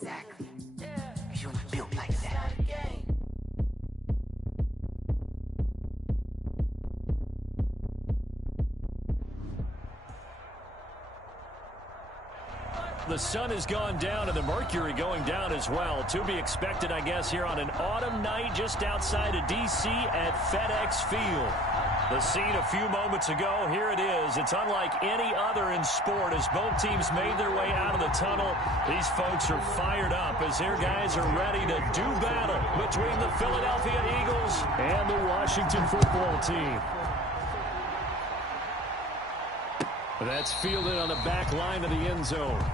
Exactly. You're built like that. The sun has gone down and the mercury going down as well. To be expected, I guess, here on an autumn night just outside of D.C. at FedEx Field. The scene a few moments ago, here it is. It's unlike any other in sport as both teams made their way out of the tunnel. These folks are fired up as their guys are ready to do battle between the Philadelphia Eagles and the Washington football team. That's fielded on the back line of the end zone.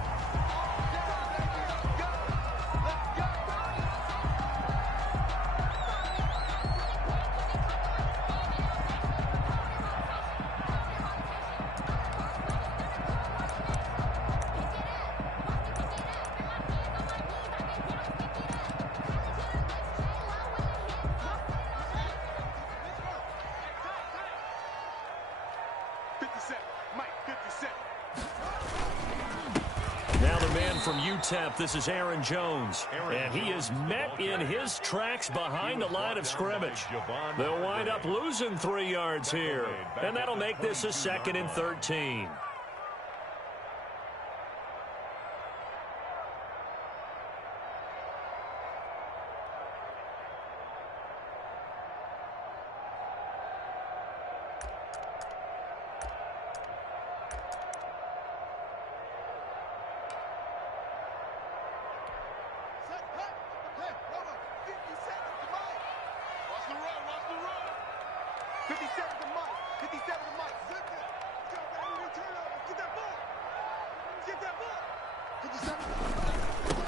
Now the man from UTEP, this is Aaron Jones, and he is met in his tracks behind the line of scrimmage. They'll wind up losing 3 yards here, and that'll make this a 2nd and 13.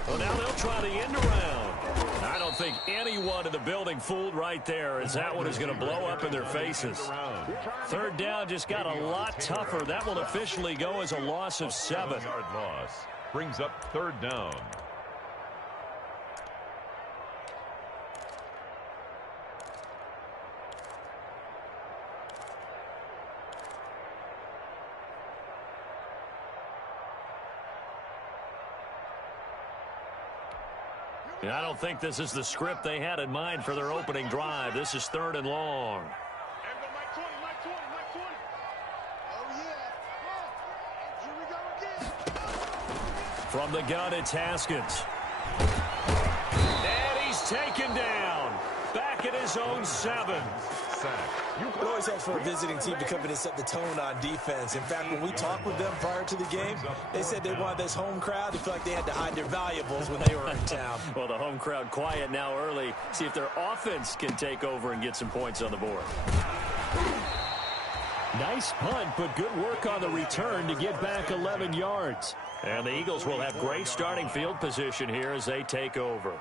Well, now they'll try the end around. I don't think anyone in the building fooled right there, as that one is going to blow up in their faces. 3rd down just got a lot tougher. That will officially go as a loss of 7. Yard loss brings up 3rd down. I don't think this is the script they had in mind for their opening drive. This is 3rd and long. From the gun, it's Haskins. And he's taken down. Back at his own 7. It always helps for a visiting team to come in and set the tone on defense. In fact, when we talked with them prior to the game, they said they wanted this home crowd to feel like they had to hide their valuables when they were in town. Well, the home crowd quiet now early. See if their offense can take over and get some points on the board. Nice punt, but good work on the return to get back 11 yards. And the Eagles will have great starting field position here as they take over.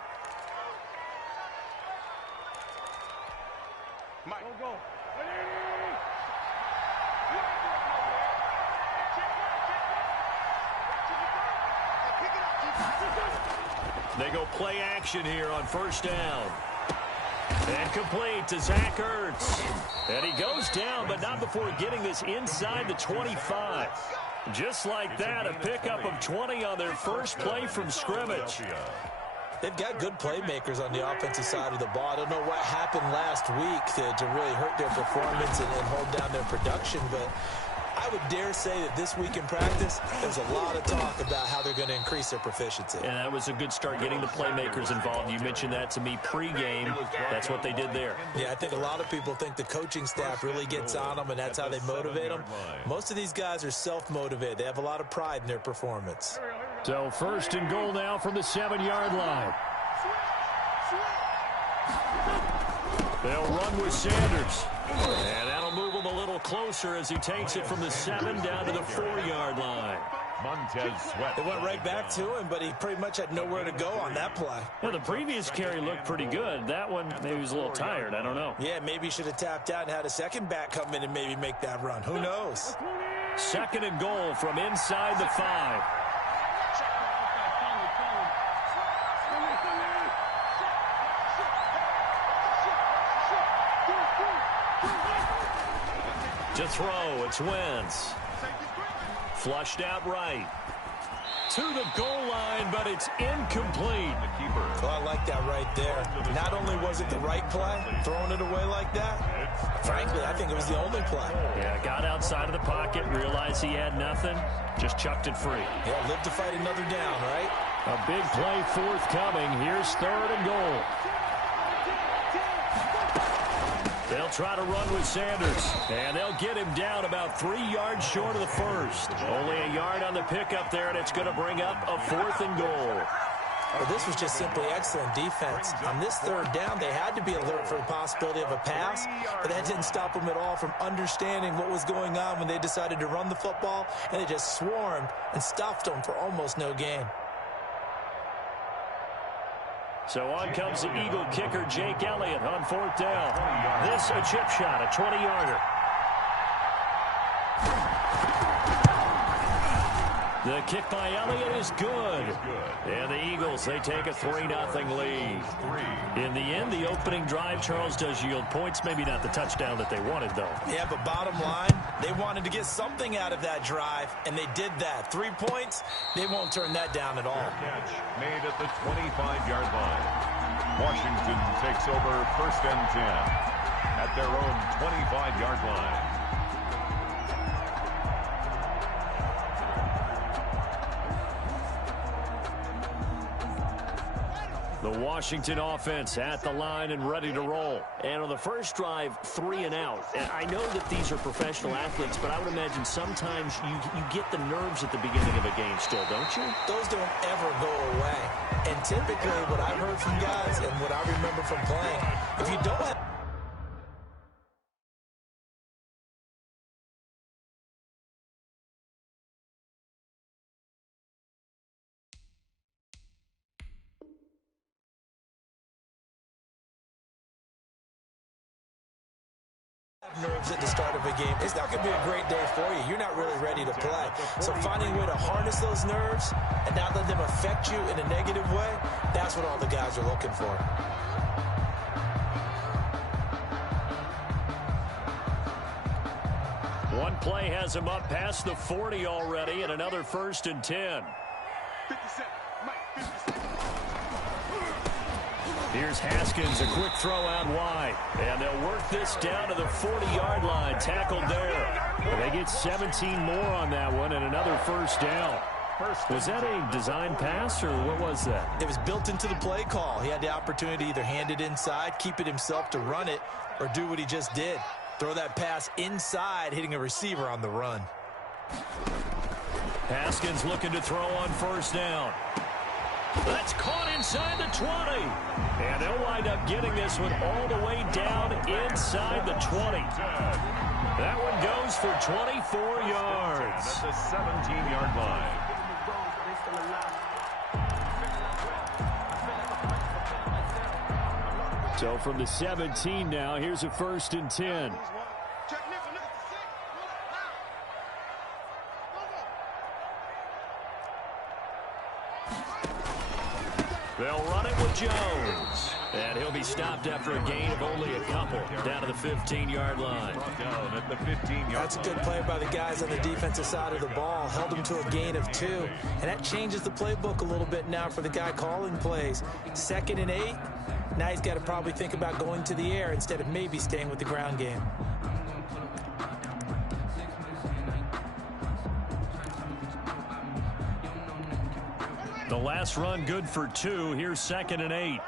They go play action here on 1st down. And complete to Zach Ertz. And he goes down, but not before getting this inside the 25. Just like that, a pickup of 20 on their first play from scrimmage. They've got good playmakers on the offensive side of the ball. I don't know what happened last week to really hurt their performance and hold down their production, but I would dare say that this week in practice, there's a lot of talk about how they're going to increase their proficiency. And that was a good start getting the playmakers involved. You mentioned that to me pregame. That's what they did there. Yeah, I think a lot of people think the coaching staff really gets on them, and that's how they motivate them. Most of these guys are self-motivated. They have a lot of pride in their performance. So 1st and goal now from the 7-yard line. They'll run with Sanders. And that'll move him a little closer as he takes it from the 7 down to the 4-yard line. Montez Sweat. They went right back to him, but he pretty much had nowhere to go on that play. Well, the previous carry looked pretty good. That one, maybe he was a little tired. I don't know. Yeah, maybe he should have tapped out and had a second back come in and maybe make that run. Who knows? 2nd and goal from inside the 5. To throw, it's Wentz. Flushed out right. To the goal line, but it's incomplete. The keeper. Well, I like that right there. Not only was it the right play, throwing it away like that, frankly, I think it was the only play. Yeah, got outside of the pocket, realized he had nothing, just chucked it free. Yeah, live to fight another down, right? A big play forthcoming. Here's 3rd and goal. They'll try to run with Sanders, and they'll get him down about 3 yards short of the first. Only a yard on the pickup there, and it's going to bring up a 4th and goal. Well, this was just simply excellent defense. On this 3rd down, they had to be alert for the possibility of a pass, but that didn't stop them at all from understanding what was going on when they decided to run the football, and they just swarmed and stuffed them for almost no gain. So on comes the Eagle kicker, Jake Elliott, on 4th down. This a chip shot, a 20-yarder. The kick by Elliott is good. And the Eagles, they take a 3-0 lead. In the end, the opening drive, Charles, does yield points. Maybe not the touchdown that they wanted, though. Yeah, but bottom line, they wanted to get something out of that drive, and they did that. 3 points, they won't turn that down at all. Catch made at the 25-yard line. Washington takes over 1st and 10 at their own 25-yard line. The Washington offense at the line and ready to roll. And on the first drive, 3 and out. And I know that these are professional athletes, but I would imagine sometimes you get the nerves at the beginning of a game still, don't you? Those don't ever go away. And typically what I've heard from guys and what I remember from playing, if you don't have nerves at the start of a game, it's not going to be a great day for you. You're not really ready to play. So finding a way to harness those nerves and not let them affect you in a negative way, that's what all the guys are looking for. One play has him up past the 40 already, and another 1st and 10. Here's Haskins, a quick throw out wide. And they'll work this down to the 40-yard line, tackled there. They get 17 more on that one and another 1st down. Was that a design pass, or what was that? It was built into the play call. He had the opportunity to either hand it inside, keep it himself to run it, or do what he just did. Throw that pass inside, hitting a receiver on the run. Haskins looking to throw on 1st down. That's caught inside the 20. And they'll wind up getting this one all the way down inside the 20. That one goes for 24 yards. At the 17-yard line. So from the 17 now, here's a 1st and 10. They'll run it with Jones. And he'll be stopped after a gain of only a couple down to the 15-yard line. Down at the 15-yard line. That's a good play by the guys on the defensive side of the ball. Held them to a gain of 2. And that changes the playbook a little bit now for the guy calling plays. 2nd and 8. Now he's got to probably think about going to the air instead of maybe staying with the ground game. The last run good for 2. Here's 2nd and 8.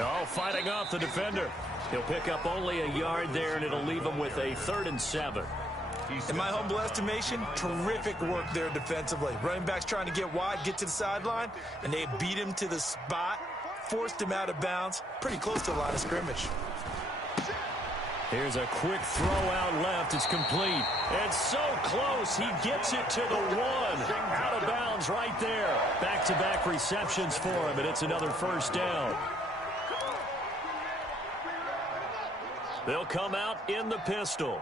Oh, fighting off the defender. He'll pick up only a yard there, and it'll leave him with a 3rd and 7. In my humble estimation, terrific work there defensively. Running backs trying to get wide, get to the sideline, and they beat him to the spot, forced him out of bounds, pretty close to the line of scrimmage. Here's a quick throw out left. It's complete. And so close. He gets it to the 1. Out of bounds right there. Back-to-back receptions for him, and it's another 1st down. They'll come out in the pistol.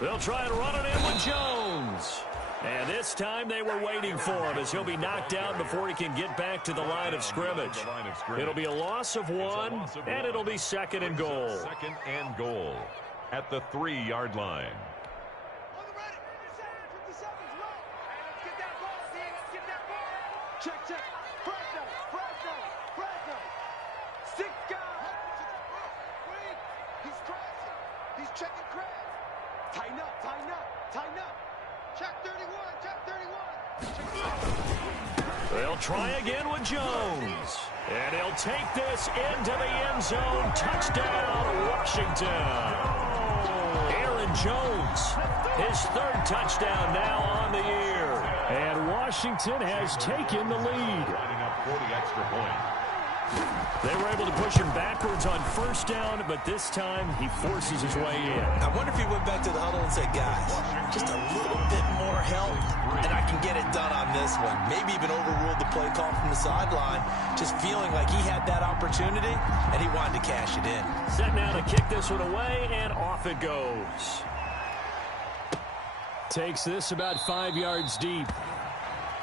They'll try and run it in with Jones. And this time they were waiting for him as he'll be knocked down before he can get back to the line of scrimmage. It'll be a loss of one, and it'll be 2nd and goal. 2nd and goal at the 3-yard line. Check, check. Fresno. Stick guy. He's crashing. He's checking crash. Tighten up. Check 31. They'll try again with Jones. And he'll take this into the end zone. Touchdown, Washington. Aaron Jones, his 3rd touchdown now on the year. And Washington has taken the lead. Lining up 40 extra points. They were able to push him backwards on 1st down, but this time he forces his way in. I wonder if he went back to the huddle and said, guys, just a little bit more help, and I can get it done on this one. Maybe even overruled the play call from the sideline, just feeling like he had that opportunity, and he wanted to cash it in. Set now to kick this one away, and off it goes. Takes this about 5 yards deep.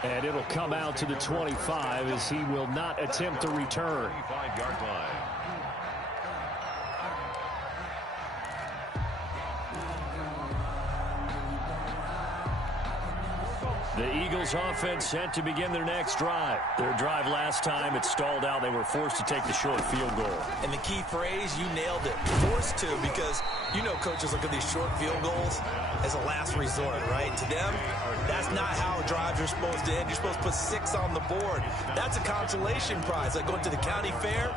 And it'll come out to the 25 as he will not attempt to return. 25-yard line. The Eagles offense set to begin their next drive. Their drive last time, it stalled out. They were forced to take the short field goal. And the key phrase, you nailed it. Forced to, because you know coaches look at these short field goals as a last resort, right? To them, that's not how drives are supposed to end. You're supposed to put 6 on the board. That's a consolation prize. Like going to the county fair,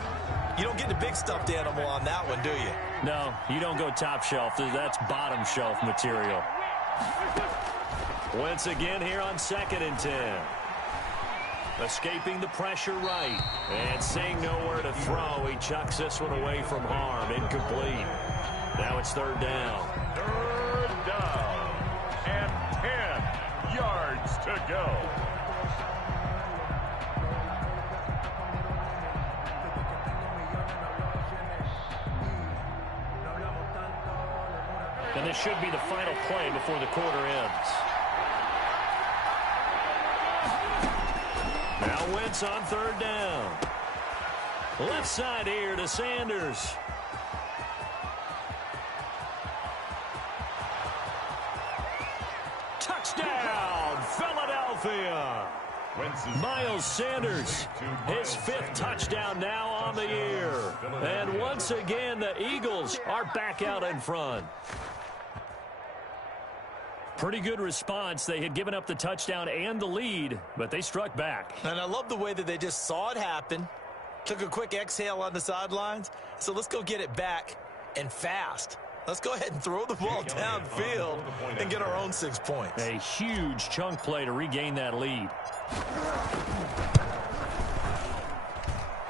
you don't get the big stuffed animal on that one, do you? No, you don't go top shelf. That's bottom shelf material. Once again here on 2nd and 10. Escaping the pressure right. And seeing nowhere to throw, he chucks this one away from harm. Incomplete. Now it's 3rd down. 3rd down. And 10 yards to go. And this should be the final play before the quarter ends. Now Wentz on 3rd down. Left side here to Sanders. Touchdown, Philadelphia. Miles Sanders, his 5th touchdown now on the year. And once again, the Eagles are back out in front. Pretty good response. They had given up the touchdown and the lead, but they struck back. And I love the way that they just saw it happen, took a quick exhale on the sidelines. So let's go get it back and fast. Let's go ahead and throw the ball downfield and get our own 6 points. A huge chunk play to regain that lead.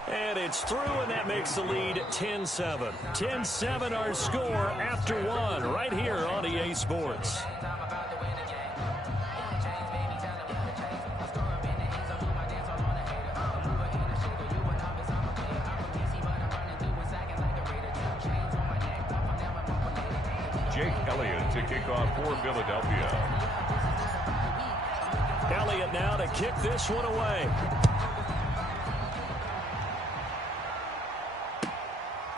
And it's through, and that makes the lead 10-7. 10-7 our score after 1 right here on EA Sports. Jake Elliott to kick off for Philadelphia. Elliott now to kick this one away.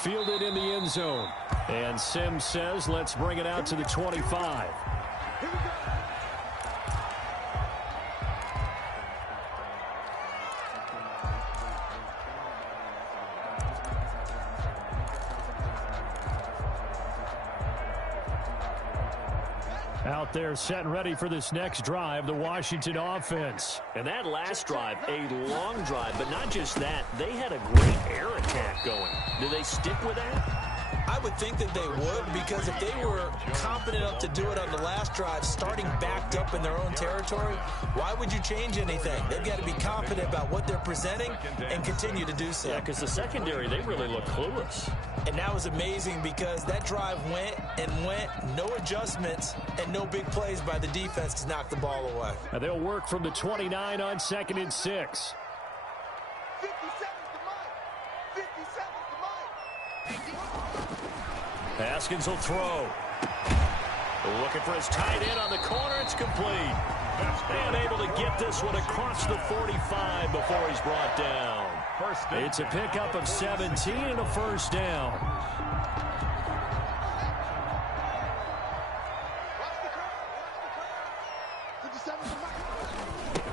Fielded in the end zone. And Sims says, let's bring it out to the 25. Out there set and ready for this next drive, the Washington offense. And that last drive, a long drive, but not just that. They had a great air attack going. Do they stick with that? I would think that they would, because if they were confident enough to do it on the last drive, starting backed up in their own territory, why would you change anything? They've got to be confident about what they're presenting and continue to do so. Yeah, because the secondary, they really look clueless. And that was amazing because that drive went and went, no adjustments, and no big plays by the defense to knock the ball away. Now they'll work from the 29 on 2nd and 6. 57 to Mike. Haskins will throw. Looking for his tight end on the corner. It's complete. And able to get this one across the 45 before he's brought down. It's a pickup of 17 and a first down.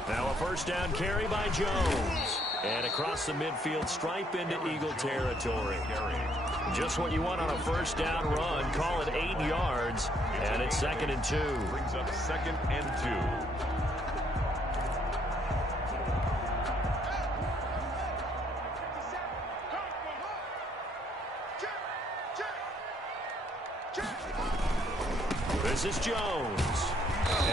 Now a first down carry by Jones. And across the midfield stripe into Eagle territory. Just what you want on a first down run. Call it 8 yards. And it's 2nd and 2. Brings up 2nd and 2. This is Jones.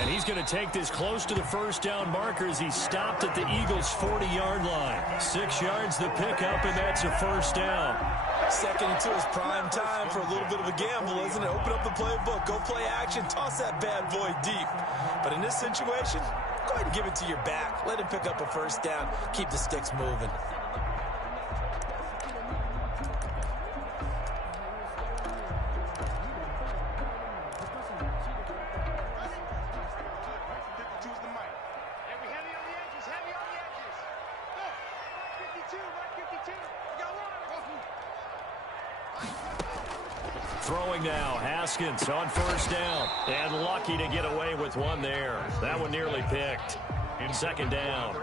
And he's going to take this close to the first down marker as he stopped at the Eagles' 40-yard line. 6 yards the pickup, and that's a first down. 2nd and 2 is prime time for a little bit of a gamble, isn't it? Open up the playbook, go play action, toss that bad boy deep. But in this situation, go ahead and give it to your back. Let him pick up a first down. Keep the sticks moving. Throwing now, Haskins on first down. And lucky to get away with one there. That one nearly picked. 2nd down.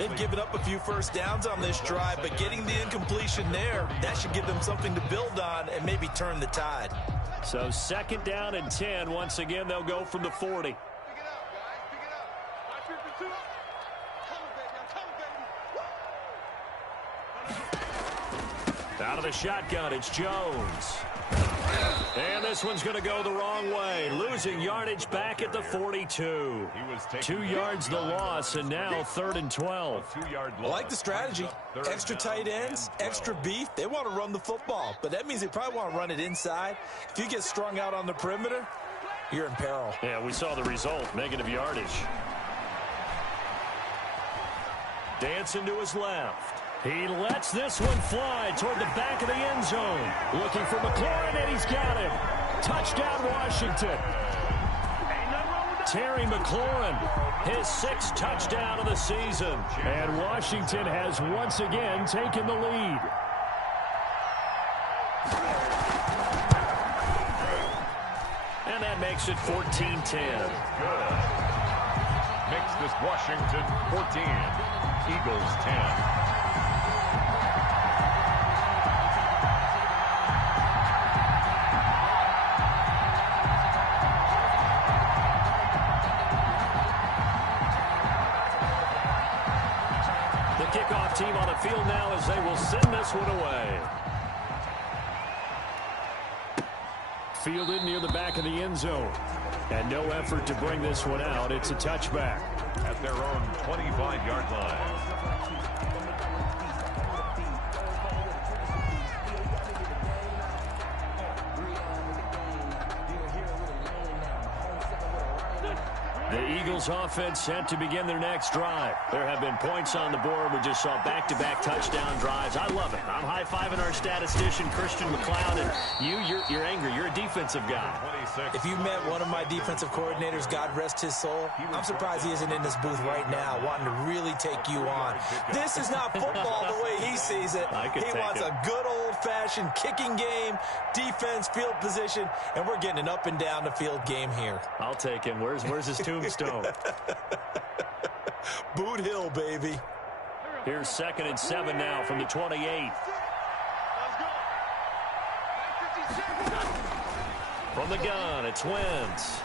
They've given up a few first downs on this drive, but getting the incompletion there, that should give them something to build on and maybe turn the tide. So 2nd down and 10. Once again, they'll go from the 40. Pick it up, guys. Pick it up. 552. Out of the shotgun, it's Jones. And this one's going to go the wrong way. Losing yardage back at the 42. 2 yards the loss, and now 3rd and 12. I like the strategy. Extra tight ends, extra beef. They want to run the football, but that means they probably want to run it inside. If you get strung out on the perimeter, you're in peril. Yeah, we saw the result, negative yardage. Dancing to his left. He lets this one fly toward the back of the end zone. Looking for McLaurin, and he's got him. Touchdown, Washington. Terry McLaurin, his 6th touchdown of the season. And Washington has once again taken the lead. And that makes it 14-10. Good. Makes this Washington 14. Eagles 10. Kickoff team on the field now as they will send this one away. Fielded near the back of the end zone. And no effort to bring this one out. It's a touchback. At their own 25-yard line. The Eagles offense set to begin their next drive. There have been points on the board. We just saw back-to-back touchdown drives. I love it. I'm high-fiving our statistician, Christian McLeod, and you're angry. You're a defensive guy. If you met one of my defensive coordinators, God rest his soul, I'm surprised he isn't in this booth right now wanting to really take you on. This is not football the way he sees it. He wants a good old-fashioned kicking game, defense, field position, and we're getting an up-and-down-the-field game here. I'll take him. Where's his tombstone? Boot Hill, baby. Here's 2nd and 7 now from the 28. From the gun, it's Wentz.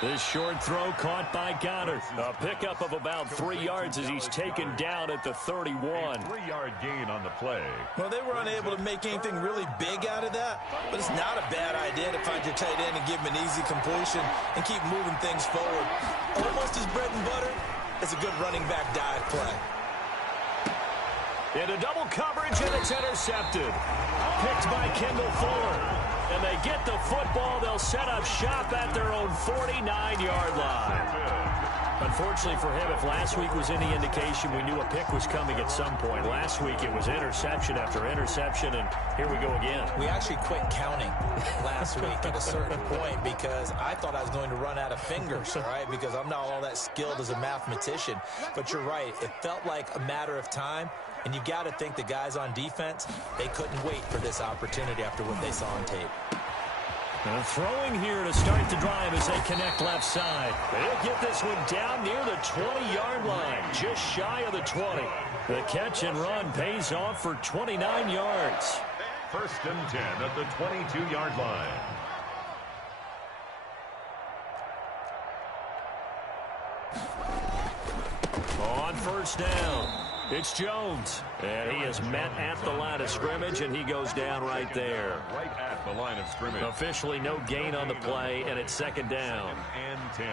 This short throw caught by Goddard. A pickup of about 3 yards as he's taken down at the 31. 3-yard gain on the play. Well, they were unable to make anything really big out of that, but it's not a bad idea to find your tight end and give him an easy completion and keep moving things forward. Almost as bread and butter as a good running back dive play. Into double coverage, and it's intercepted. Picked by Kendall Fuller. And they get the football. They'll set up shop at their own 49-yard line. Unfortunately for him, if last week was any indication, we knew a pick was coming at some point. Last week it was interception after interception, and here we go again. We actually quit counting last week at a certain point because I thought I was going to run out of fingers, all right, because I'm not all that skilled as a mathematician. But you're right. It felt like a matter of time, and you got to think the guys on defense, they couldn't wait for this opportunity after what they saw on tape. And throwing here to start the drive as they connect left side. They'll get this one down near the 20-yard line, just shy of the 20. The catch and run pays off for 29 yards. First and 10 at the 22-yard line. On first down, it's Jones. And he is met at the line of scrimmage, and he goes down right there. Right at the line of scrimmage. Officially no gain on the play, and it's second down. And 10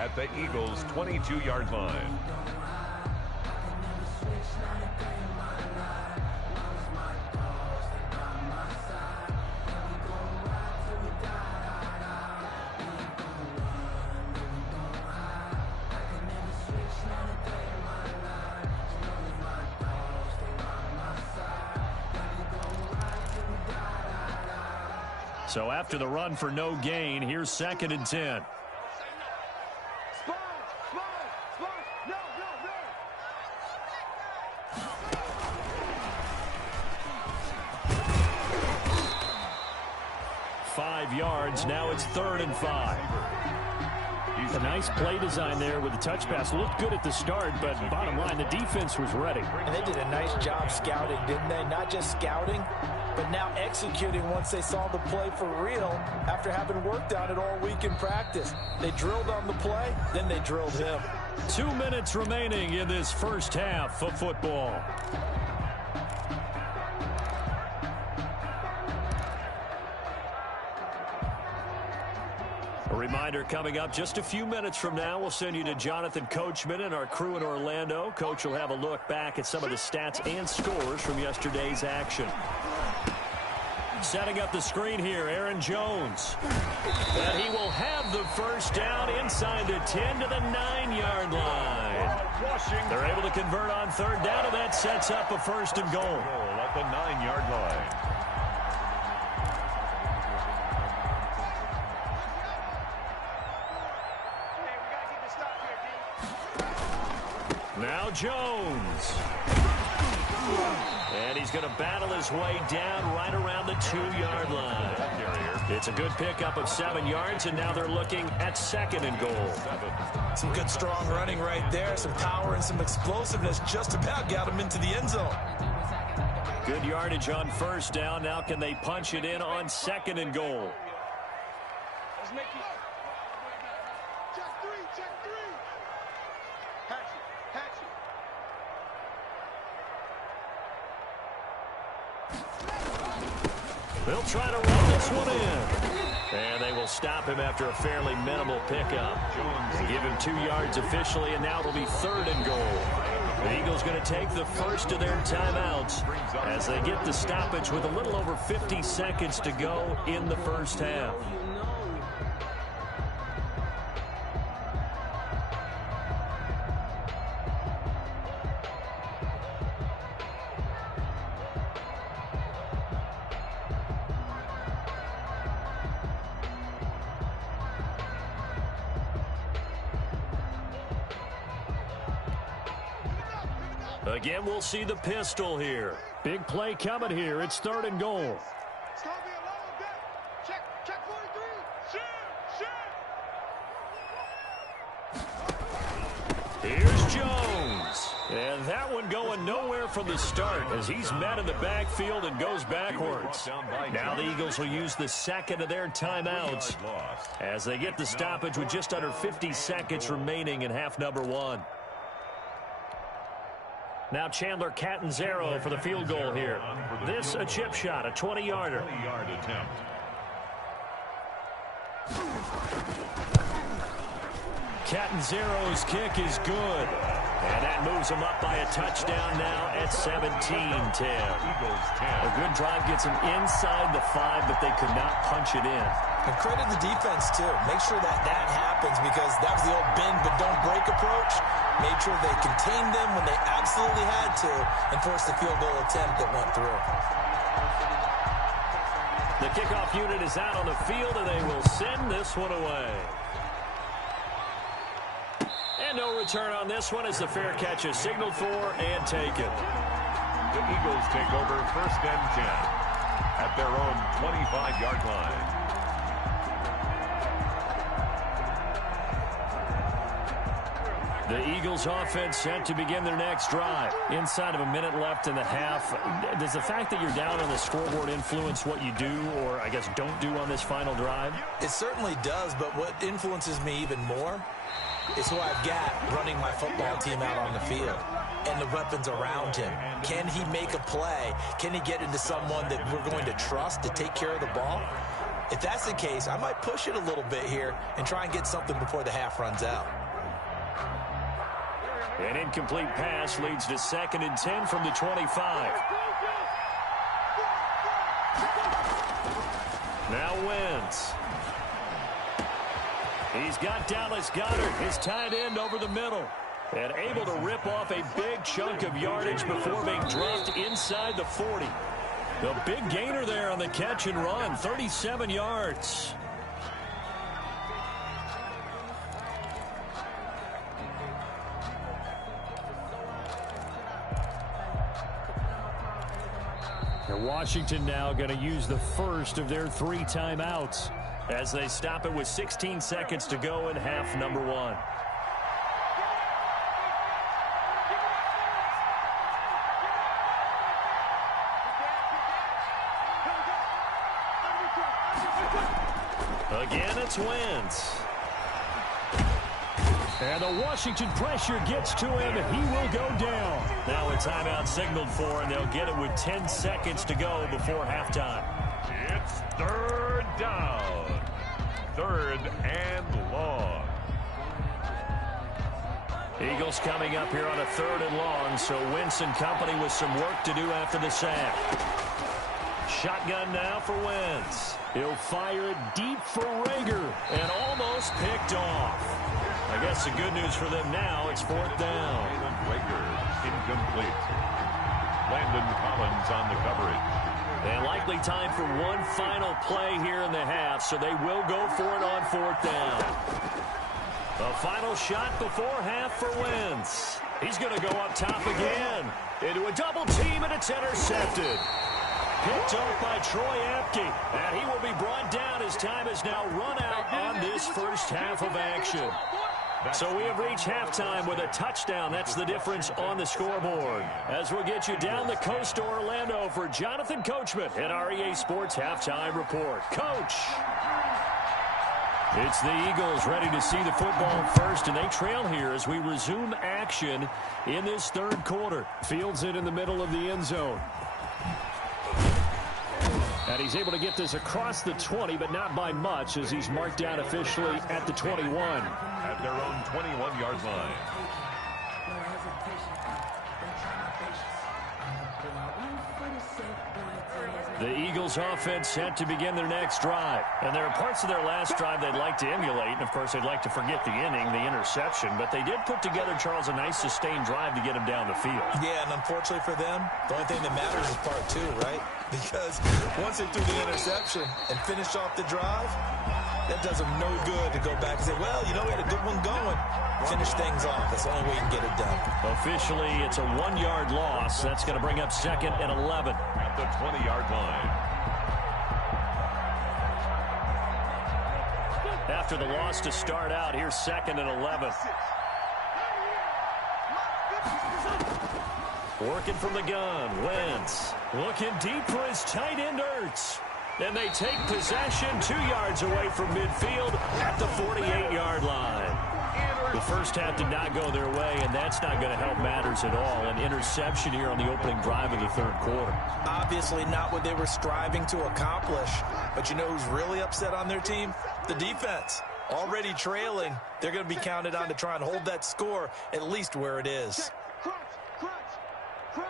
at the Eagles' 22-yard line. So after the run for no gain, here's second and 10. Spot, no. 5 yards. Now it's 3rd and 5. A nice play design there with the touch pass. Looked good at the start, but bottom line, the defense was ready. And they did a nice job scouting, didn't they? Not just scouting, but now executing once they saw the play for real after having worked on it all week in practice. They drilled on the play, then they drilled him. 2 minutes remaining in this first half of football. A reminder coming up just a few minutes from now, we'll send you to Jonathan Coachman and our crew in Orlando. Coach will have a look back at some of the stats and scores from yesterday's action. Setting up the screen here, Aaron Jones. And he will have the first down inside the 10 to the 9-yard line. They're able to convert on third down, and that sets up a first and goal. At the 9-yard line. Now Jones. And he's going to battle his way down right around the 2-yard line. It's a good pickup of 7 yards, and now they're looking at second and goal. Some good strong running right there, some power and some explosiveness just about got him into the end zone. Good yardage on first down. Now can they punch it in on second and goal? Let's make it. Check three. Hatch it. They'll try to run this one in. And they will stop him after a fairly minimal pickup. Give him 2 yards officially, and now it'll be third and goal. The Eagles going to take the first of their timeouts as they get the stoppage with a little over 50 seconds to go in the first half. Again, we'll see the pistol here. Big play coming here. It's third and goal. It's going to be a long day. Check 43. Here's Jones. And that one going nowhere from the start as he's met in the backfield and goes backwards. Now the Eagles will use the second of their timeouts as they get the stoppage with just under 50 seconds remaining in half number 1. Now Chandler Catanzaro for the field goal here. This a chip shot, a 20-yarder. 20-yard attempt. Catanzero's kick is good. And that moves them up by a touchdown now at 17-10. Eagles 10. A good drive gets them inside the 5, but they could not punch it in. And credit the defense, too. Make sure that happens, because that was the old bend but don't break approach. Made sure they contained them when they absolutely had to and forced the field goal attempt that went through. The kickoff unit is out on the field, and they will send this one away. And no return on this one as the fair catch is signaled for and taken. The Eagles take over 1st and 10 at their own 25-yard line. The Eagles offense set to begin their next drive. Inside of a minute left in the half. Does the fact that you're down on the scoreboard influence what you do, or I guess don't do on this final drive? It certainly does, but what influences me even more is who I've got running my football team out on the field and the weapons around him. Can he make a play? Can he get into someone that we're going to trust to take care of the ball? If that's the case, I might push it a little bit here and try and get something before the half runs out. An incomplete pass leads to 2nd and 10 from the 25. Now Wentz. He's got Dallas Goedert, his tight end, over the middle. And able to rip off a big chunk of yardage before being dropped inside the 40. The big gainer there on the catch and run, 37 yards. And Washington now going to use the first of their 3 timeouts as they stop it with 16 seconds to go in half number 1. Again, it's Wentz. And the Washington pressure gets to him, and he will go down. Now a timeout signaled for, and they'll get it with 10 seconds to go before halftime. It's 3rd down. 3rd and long. Eagles coming up here on a 3rd and long, so Wentz and company with some work to do after the sack. Shotgun now for Wentz. He'll fire it deep for Rager, and almost picked off. I guess the good news for them now, it's 4th down. Rager, incomplete. Landon Collins on the coverage. And likely time for one final play here in the half, so they will go for it on 4th down. A final shot before half for Wentz. He's going to go up top again. Into a double team, and it's intercepted. Picked off by Troy Apke, and he will be brought down as time has now run out on this first half of action. So we have reached halftime with a touchdown. That's the difference on the scoreboard. As we'll get you down the coast to Orlando for Jonathan Coachman in our EA Sports Halftime Report. Coach! It's the Eagles ready to see the football first, and they trail here as we resume action in this 3rd quarter. Fields it in the middle of the end zone. And he's able to get this across the 20, but not by much, as he's marked down officially at the 21. At their own 21-yard line. The Eagles offense set to begin their next drive. And there are parts of their last drive they'd like to emulate. And, of course, they'd like to forget the inning, the interception. But they did put together, Charles, a nice sustained drive to get them down the field. Yeah, and unfortunately for them, the only thing that matters is part 2, right? Because once they threw the interception and finished off the drive, that does them no good to go back and say, well, you know, we had a good one going. Finish things off. That's the only way you can get it done. Officially, it's a 1-yard loss. That's going to bring up 2nd and 11. At the 20-yard line. After the loss to start out, here's 2nd and 11. Working from the gun, Wentz. Looking deep for his tight end, Ertz. And they take possession 2 yards away from midfield at the 48-yard line. The first half did not go their way, and that's not going to help matters at all. An interception here on the opening drive of the 3rd quarter. Obviously not what they were striving to accomplish. But you know who's really upset on their team? The defense. Already trailing, they're going to be counted on to try and hold that score at least where it is. Crunch, crunch, crunch.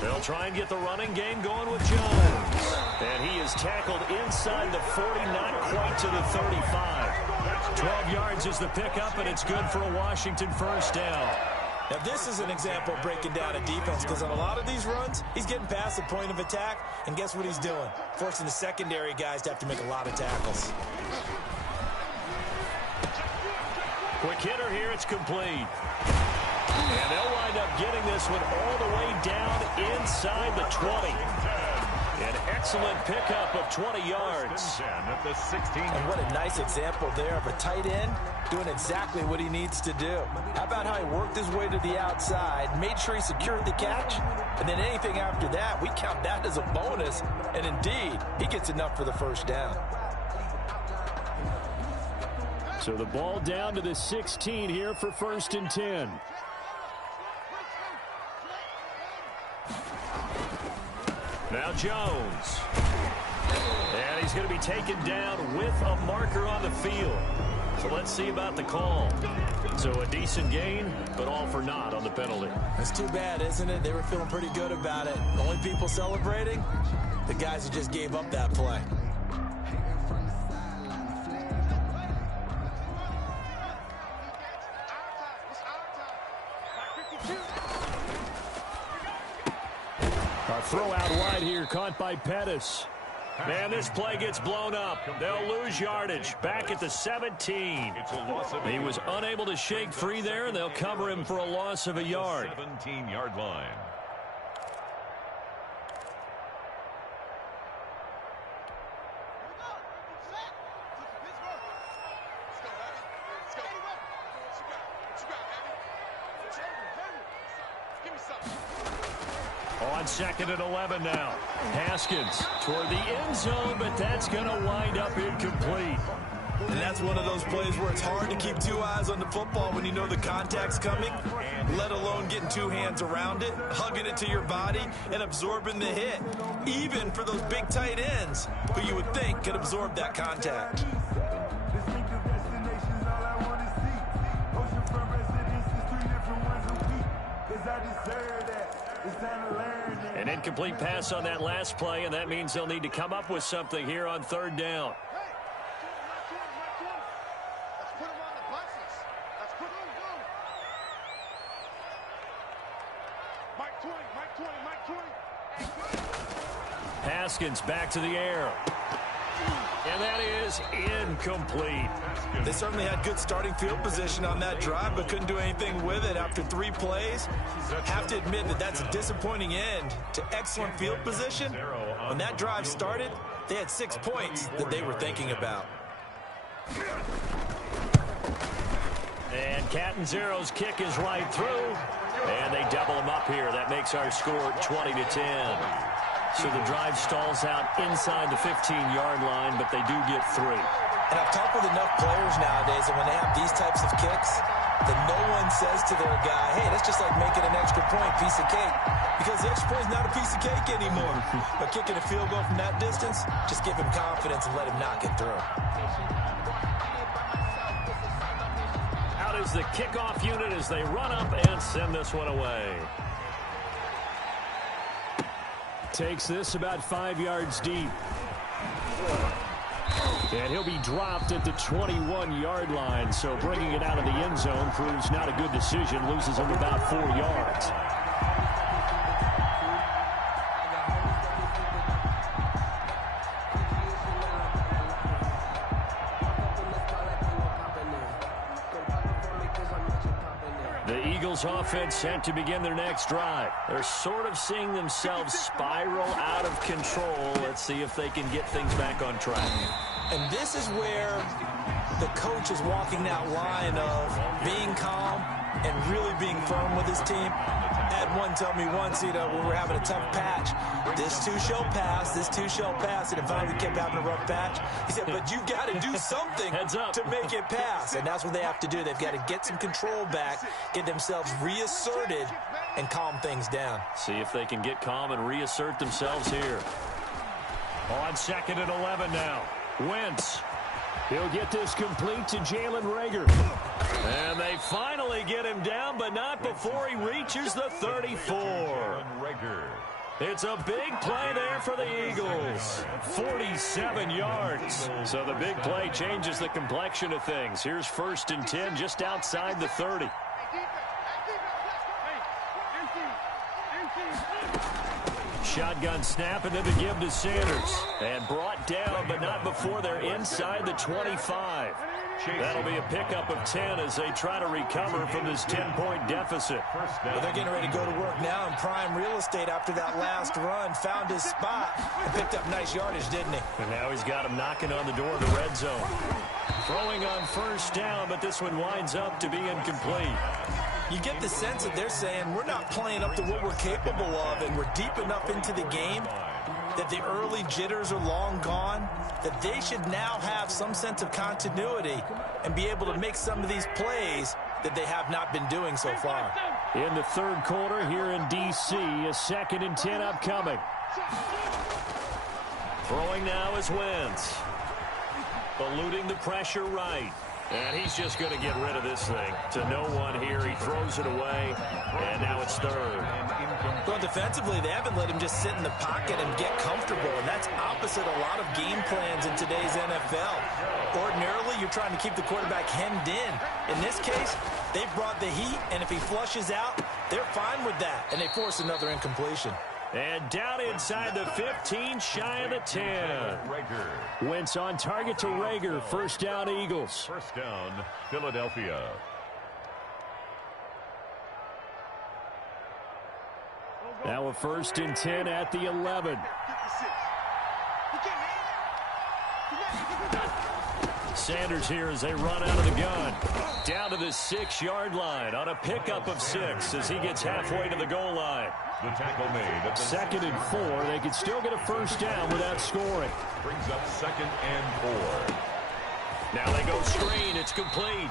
They'll try and get the running game going with Jones. And he is tackled inside the 40, not quite to the 35. 12 yards is the pickup, and it's good for a Washington first down. Now, this is an example of breaking down a defense, because on a lot of these runs, he's getting past the point of attack, and guess what he's doing? Forcing the secondary guys to have to make a lot of tackles. Quick hitter here, it's complete. And they'll wind up getting this one all the way down inside the 20. An excellent pickup of 20 yards. At the 16. And what a nice example there of a tight end doing exactly what he needs to do. How about how he worked his way to the outside, made sure he secured the catch, and then anything after that, we count that as a bonus. And indeed, he gets enough for the first down. So the ball down to the 16 here for 1st and 10. Now Jones. And he's going to be taken down with a marker on the field. So let's see about the call. So a decent gain, but all for naught on the penalty. That's too bad, isn't it? They were feeling pretty good about it. The only people celebrating, the guys who just gave up that play. A throw out wide here, caught by Pettis. Man, this play gets blown up. They'll lose yardage. Back at the 17. He was unable to shake free there, and they'll cover him for a loss of a yard. 17-yard line. On 2nd and 11 now. Haskins toward the end zone, but that's going to wind up incomplete. And that's one of those plays where it's hard to keep two eyes on the football when you know the contact's coming, let alone getting two hands around it, hugging it to your body, and absorbing the hit, even for those big tight ends who you would think could absorb that contact. An incomplete pass on that last play, and that means they'll need to come up with something here on 3rd down. Haskins back to the air. And that is incomplete. They certainly had good starting field position on that drive, but couldn't do anything with it after 3 plays. Have to admit that that's a disappointing end to excellent field position. When that drive started, they had 6 points that they were thinking about. And Catanzaro's kick is right through. And they double him up here. That makes our score 20-10. So the drive stalls out inside the 15-yard line, but they do get 3. And I've talked with enough players nowadays, and when they have these types of kicks, that no one says to their guy, hey, that's just like making an extra point, piece of cake. Because the extra point is not a piece of cake anymore. But kicking a field goal from that distance, just give him confidence and let him knock it through. Out is the kickoff unit as they run up and send this one away. Takes this about 5 yards deep. And he'll be dropped at the 21-yard line. So bringing it out of the end zone proves not a good decision. Loses him about 4 yards. The Eagles offense set to begin their next drive. They're sort of seeing themselves spiral out of control. Let's see if they can get things back on track. And this is where the coach is walking that line of being calm and really being firm with his team. I had one tell me once, when we were having a tough patch, this too shall pass, this too shall pass, and it finally kept having a rough patch. He said, but you got to do something to make it pass, and that's what they have to do. They've got to get some control back, get themselves reasserted, and calm things down. See if they can get calm and reassert themselves here. On 2nd and 11 now. Wentz. He'll get this complete to Jalen Reagor. And they finally get him down, but not before he reaches the 34. It's a big play there for the Eagles. 47 yards. So the big play changes the complexion of things. Here's 1st and 10 just outside the 30. Shotgun snap, and then the give to Sanders. And brought down, but not before they're inside the 25. That'll be a pickup of 10 as they try to recover from this 10-point deficit. Well, they're getting ready to go to work now in prime real estate after that last run. Found his spot and picked up nice yardage, didn't he? And now he's got him knocking on the door of the red zone. Throwing on 1st down, but this one winds up to be incomplete. You get the sense that they're saying we're not playing up to what we're capable of, and we're deep enough into the game that the early jitters are long gone, that they should now have some sense of continuity and be able to make some of these plays that they have not been doing so far. In the 3rd quarter here in D.C., a 2nd and 10 upcoming. Throwing now is Wentz. Eluding the pressure right. And he's just going to get rid of this thing. To no one here. He throws it away. And now it's 3rd. Well, defensively, they haven't let him just sit in the pocket and get comfortable. And that's opposite a lot of game plans in today's NFL. Ordinarily, you're trying to keep the quarterback hemmed in. In this case, they've brought the heat. And if he flushes out, they're fine with that. And they force another incompletion. And down inside the 15, shy of the 10. Wentz on target to Reagor. 1st down, Eagles. 1st down, Philadelphia. Now a 1st and 10 at the 11. Sanders here as they run out of the gun. Down to the 6-yard line on a pickup of 6 as he gets halfway to the goal line. The tackle made. 2nd and 4. They could still get a 1st down without scoring. Brings up 2nd and 4. Now they go screen. It's complete.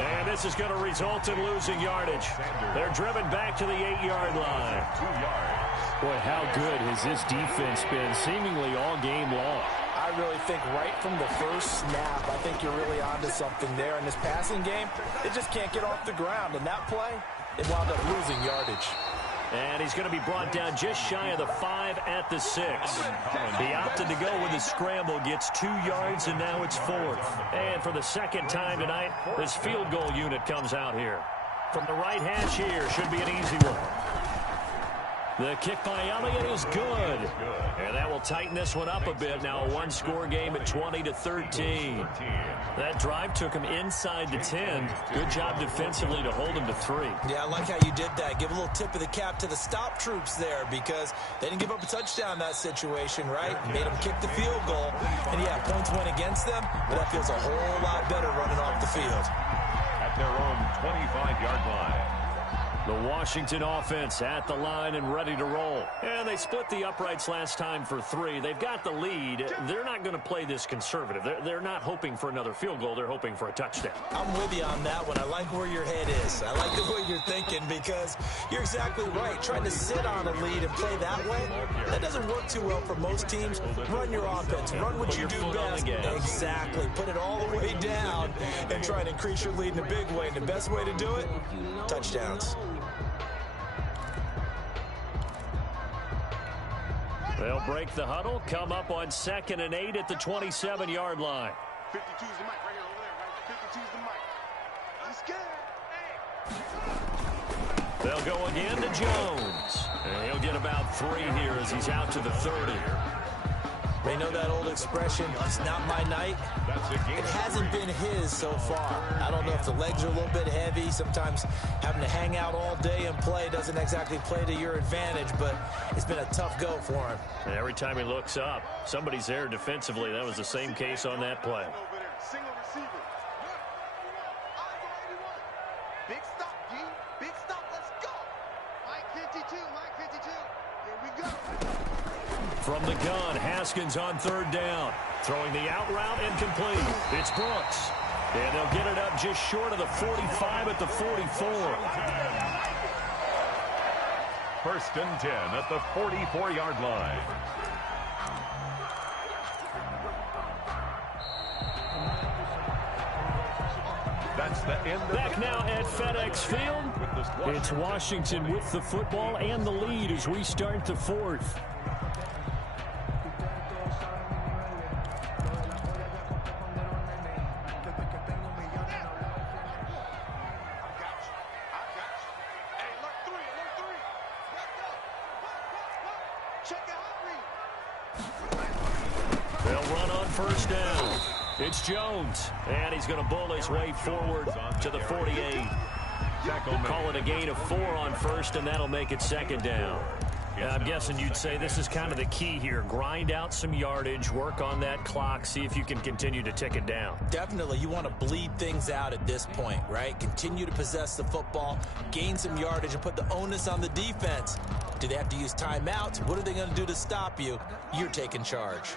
And this is going to result in losing yardage. They're driven back to the 8-yard line. 2 yards. Boy, how good has this defense been seemingly all game long? I really think right from the first snap, I think you're really onto something there. In this passing game, it just can't get off the ground. And that play, it wound up losing yardage. And he's going to be brought down just shy of the 5 at the 6. He opted to go with the scramble, gets 2 yards, and now it's 4th. And for the 2nd time tonight, this field goal unit comes out here. From the right hash here, should be an easy one. The kick by Elliott is good. And that will tighten this one up a bit. Now a 1-score game at 20-13. That drive took him inside the 10. Good job defensively to hold him to 3. Yeah, I like how you did that. Give a little tip of the cap to the stop troops there because they didn't give up a touchdown in that situation, right? Made them kick the field goal. And, yeah, points went against them, but that feels a whole lot better running off the field. At their own 25-yard line. The Washington offense at the line and ready to roll. And they split the uprights last time for 3. They've got the lead. They're not going to play this conservative. They're not hoping for another field goal. They're hoping for a touchdown. I'm with you on that one. I like where your head is. I like the way you're thinking because you're exactly right. Trying to sit on a lead and play that way, that doesn't work too well for most teams. Run your offense. Run what you do best. Exactly. Put it all the way down and try and increase your lead in a big way. And the best way to do it, touchdowns. They'll break the huddle, come up on 2nd and 8 at the 27-yard line. 52's the mic right here over there, right? 52's the mic. He's scared. Hey. They'll go again to Jones. And he'll get about 3 here as he's out to the 30. They know that old expression, it's not my night. It hasn't been his so far. I don't know if the legs are a little bit heavy. Sometimes having to hang out all day and play doesn't exactly play to your advantage, but it's been a tough go for him. And every time he looks up, somebody's there defensively. That was the same case on that play. Single receiver. Big stop, G. Big stop. Let's go. Mike 52. Mike 52. Here we go. From the gun, Haskins on 3rd down. Throwing the out route incomplete. It's Brooks. And they'll get it up just short of the 45 at the 44. 1st and 10 at the 44-yard line. That's the end of Back now at FedEx Field. It's Washington with the football and the lead as we start the fourth. They'll run on first down. It's Jones, and he's going to bull his way forward to the 48. We'll call it a gain of 4 on first, and that'll make it second down. And I'm guessing you'd say this is kind of the key here. Grind out some yardage, work on that clock, see if you can continue to tick it down. Definitely, you want to bleed things out at this point, right? Continue to possess the football, gain some yardage, and put the onus on the defense. Do they have to use timeouts? What are they going to do to stop you? You're taking charge.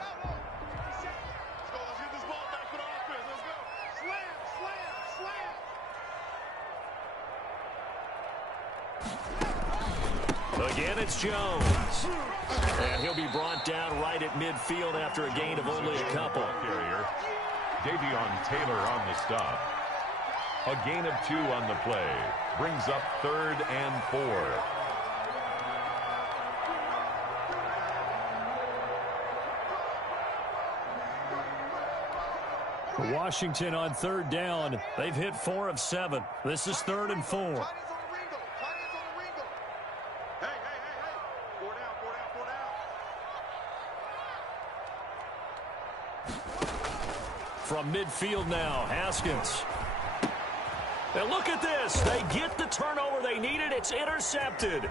Again, it's Jones. And he'll be brought down right at midfield after a gain of only a couple. Davion Taylor on the stop. A gain of 2 on the play. Brings up 3rd and 4. Washington on 3rd down. They've hit 4 of 7. This is 3rd and 4. From midfield now, Haskins. And look at this. They get the turnover they needed. It's intercepted.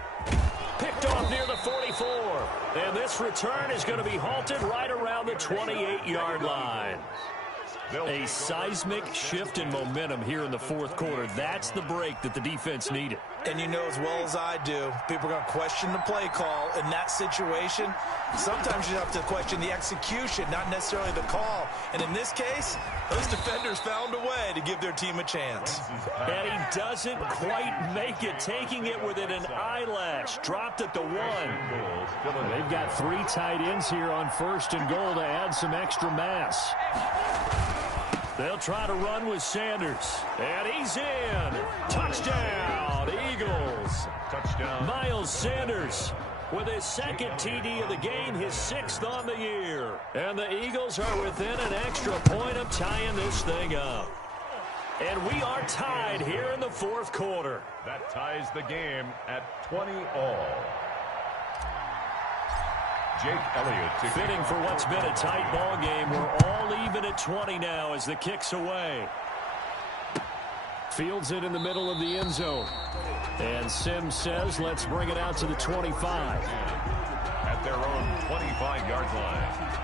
Picked off near the 44. And this return is going to be halted right around the 28-yard line. A seismic shift in momentum here in the fourth quarter. That's the break that the defense needed. And you know as well as I do, people are going to question the play call in that situation. Sometimes you have to question the execution, not necessarily the call. And in this case, those defenders found a way to give their team a chance. And he doesn't quite make it, taking it within an eyelash. Dropped at the 1. They've got 3 tight ends here on 1st and goal to add some extra mass. They'll try to run with Sanders. And he's in. Touchdown, Eagles. Touchdown. Miles Sanders with his 2nd TD of the game, his 6th on the year. And the Eagles are within an extra point of tying this thing up. And we are tied here in the fourth quarter. That ties the game at 20 all. Jake Elliott. Fitting for what's been a tight ball game. We're all even at 20 now as the kick's away. Fields it in the middle of the end zone. And Sims says, let's bring it out to the 25. At their own 25-yard line.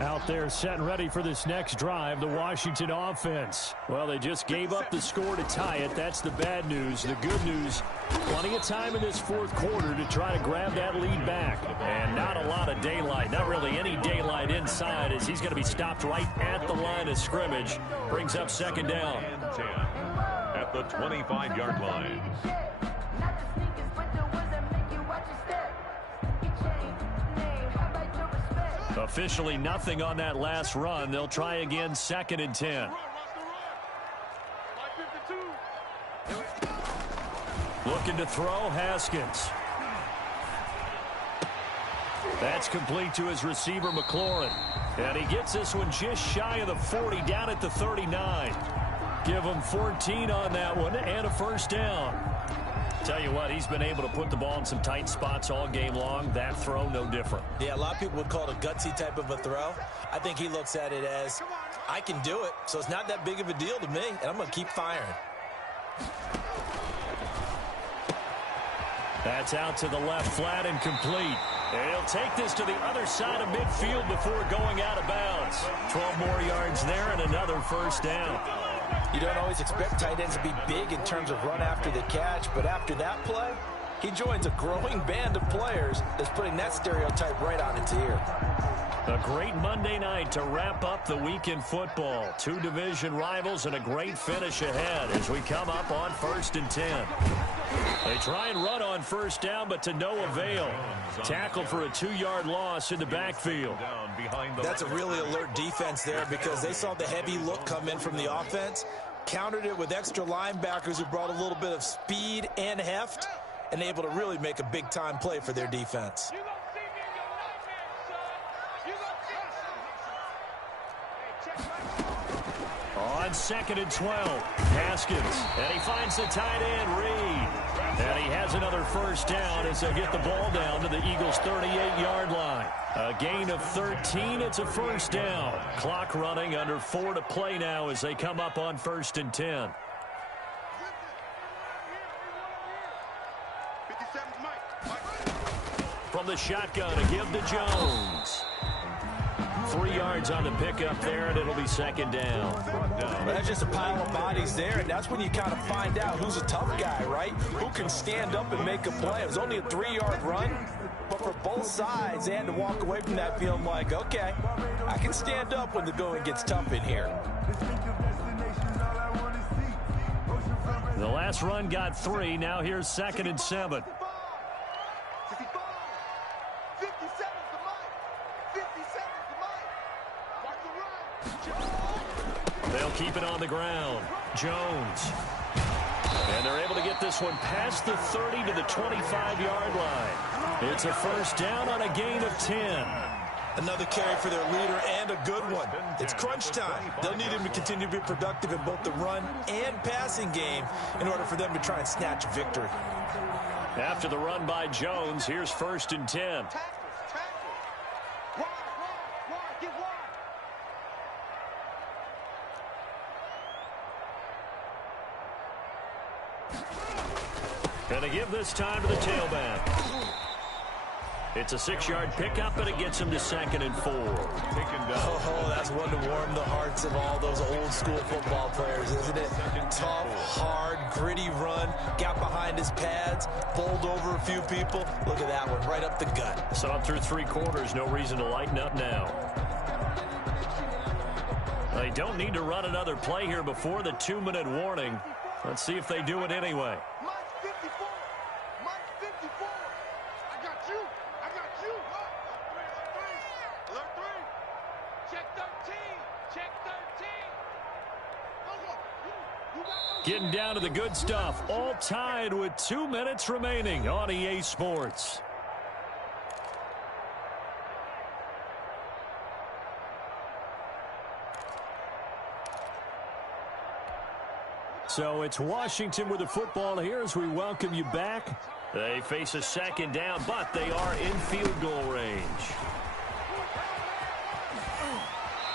Out there set and ready for this next drive, the Washington offense. Well, they just gave up the score to tie it. That's the bad news. The good news, plenty of time in this fourth quarter to try to grab that lead back. And not a lot of daylight, not really any daylight inside, as he's going to be stopped right at the line of scrimmage. Brings up 2nd down. And 10 at the 25-yard line. Officially nothing on that last run. They'll try again, 2nd and 10. Looking to throw, Haskins. That's complete to his receiver, McLaurin. And he gets this one just shy of the 40, down at the 39. Give him 14 on that one and a 1st down. Tell you what, he's been able to put the ball in some tight spots all game long. That throw, no different. Yeah, a lot of people would call it a gutsy type of a throw. I think he looks at it as, I can do it, so it's not that big of a deal to me, and I'm going to keep firing. That's out to the left, flat and complete. And he'll take this to the other side of midfield before going out of bounds. 12 more yards there and another 1st down. You don't always expect tight ends to be big in terms of run after the catch, but after that play, He joins a growing band of players that's putting that stereotype right on its ear. A great Monday night to wrap up the week in football. Two division rivals and a great finish ahead as we come up on 1st and 10. They try and run on first down, but to no avail. Tackle for a 2-yard loss in the backfield. That's a really alert defense there because they saw the heavy look come in from the offense, countered it with extra linebackers who brought a little bit of speed and heft, and able to really make a big-time play for their defense. On 2nd and 12, Haskins, and he finds the tight end, Reed. And he has another first down as they get the ball down to the Eagles' 38-yard line. A gain of 13, it's a first down. Clock running, under 4 to play now as they come up on 1st and 10. From the shotgun, a give to Jones. 3 yards on the pickup there, and it'll be 2nd down. Well, that's just a pile of bodies there, and that's when you kind of find out who's a tough guy, right? Who can stand up and make a play. It was only a 3-yard run, but for both sides, they had to walk away from that feeling like, okay, I can stand up when the going gets tough in here. The last run got 3. Now here's 2nd and 7. They'll keep it on the ground. Jones. And they're able to get this one past the 30 to the 25-yard line. It's a first down on a gain of 10. Another carry for their leader and a good one. It's crunch time. They'll need him to continue to be productive in both the run and passing game in order for them to try and snatch a victory. After the run by Jones, here's 1st and 10. And they give this time to the tailback. It's a 6-yard pickup, and it gets him to 2nd and 4. Oh, that's one to warm the hearts of all those old-school football players, isn't it? Tough, hard, gritty run, got behind his pads, bowled over a few people. Look at that one, right up the gut. Saw him through 3 quarters, no reason to lighten up now. They don't need to run another play here before the 2-minute warning. Let's see if they do it anyway. Getting down to the good stuff, all tied with 2 minutes remaining on EA Sports. So it's Washington with the football here as we welcome you back. They face a 2nd down, but they are in field goal range.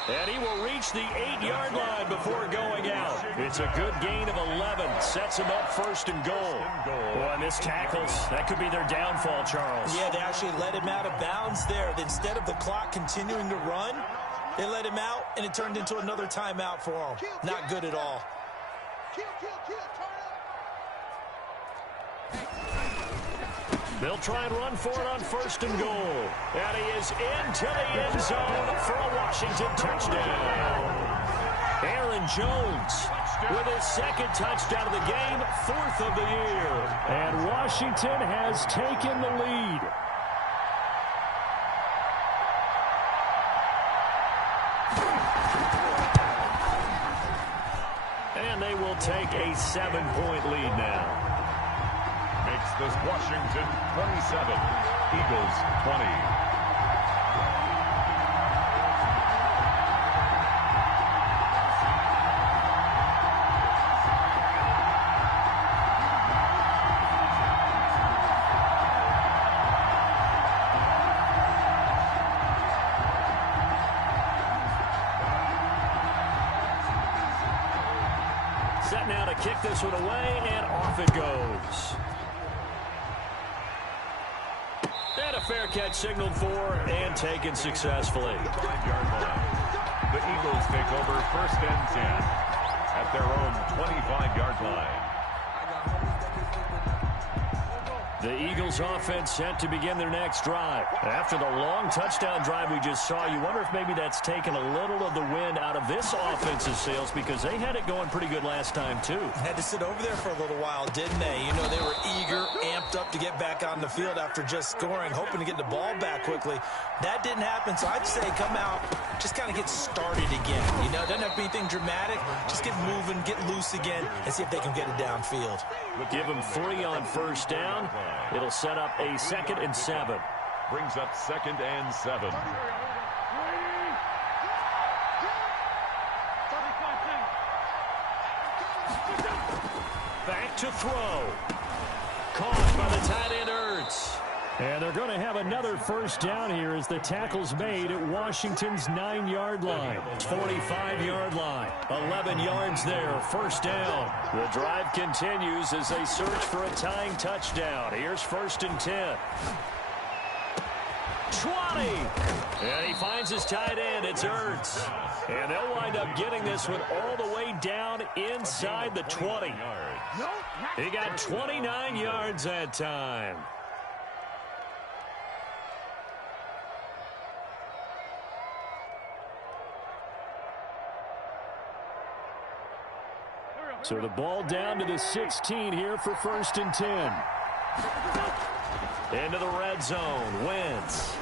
And he will reach the 8-yard line before going out. It's a good gain of 11. Sets him up 1st and goal. Boy, and this tackles, that could be their downfall, Charles. Yeah, they actually let him out of bounds there. Instead of the clock continuing to run, they let him out, and it turned into another timeout for him. Not good at all. They'll try and run for it on 1st and goal. And he is into the end zone for a Washington touchdown. Aaron Jones with his 2nd touchdown of the game, 4th of the year. And Washington has taken the lead. And they will take a 7-point lead now. Makes this Washington 27, Eagles 20. Set now to kick this one away, and off it goes. And a fair catch signaled for and taken successfully. 5-yard line. The Eagles take over 1st and 10 at their own 25-yard line. The Eagles offense set to begin their next drive. After the long touchdown drive we just saw, you wonder if maybe that's taken a little of the wind out of this offense's sails because they had it going pretty good last time too. Had to sit over there for a little while, didn't they? You know, they were eager, amped up to get back on the field after just scoring, hoping to get the ball back quickly. That didn't happen, so I'd say come out, just kind of get started again. You know, it doesn't have to be anything dramatic. Just get moving, get loose again, and see if they can get it downfield. Give them 3 on first down. It'll set up a 2nd and 7. Brings up 2nd and 7. Back to throw. Caught by the tight end, Ertz. And they're going to have another first down here as the tackle's made at Washington's 9-yard line. 45-yard line. 11 yards there. First down. The drive continues as they search for a tying touchdown. Here's 1st and 10. 20. And he finds his tight end. It's Ertz. And they'll wind up getting this one all the way down inside the 20. He got 29 yards that time. So the ball down to the 16 here for 1st and 10. Into the red zone. Wentz.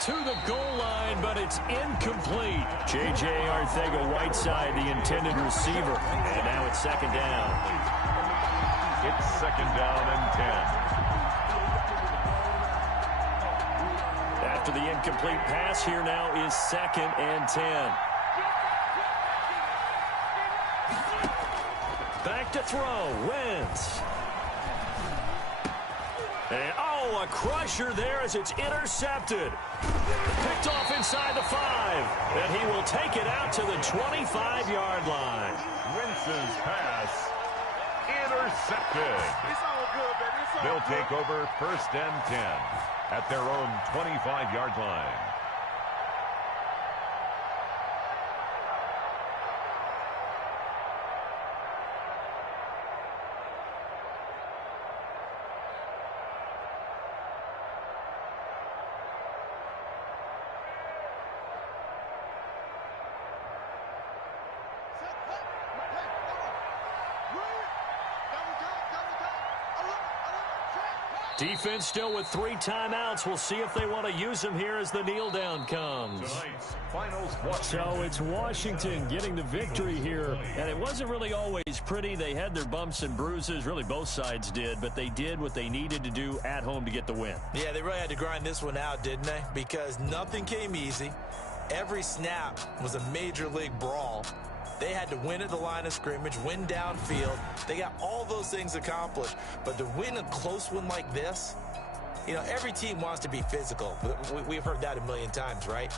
To the goal line, but it's incomplete. J.J. Arcega-Whiteside, the intended receiver. And now it's 2nd down. It's 2nd down and 10. After the incomplete pass, here now is 2nd and 10. Back to throw. Wentz. And, a crusher there as it's intercepted. Picked off inside the 5. And he will take it out to the 25-yard line. Wentz's pass intercepted. It's all good, baby. It's all They'll good. take over 1st and 10 at their own 25-yard line. Defense still with 3 timeouts. We'll see if they want to use them here as the kneel down comes. So it's Washington getting the victory here. And it wasn't really always pretty. They had their bumps and bruises. Really, both sides did. But they did what they needed to do at home to get the win. Yeah, they really had to grind this one out, didn't they? Because nothing came easy. Every snap was a major league brawl. They had to win at the line of scrimmage, win downfield. They got all those things accomplished. But to win a close one like this, you know, every team wants to be physical. We've heard that a million times, right?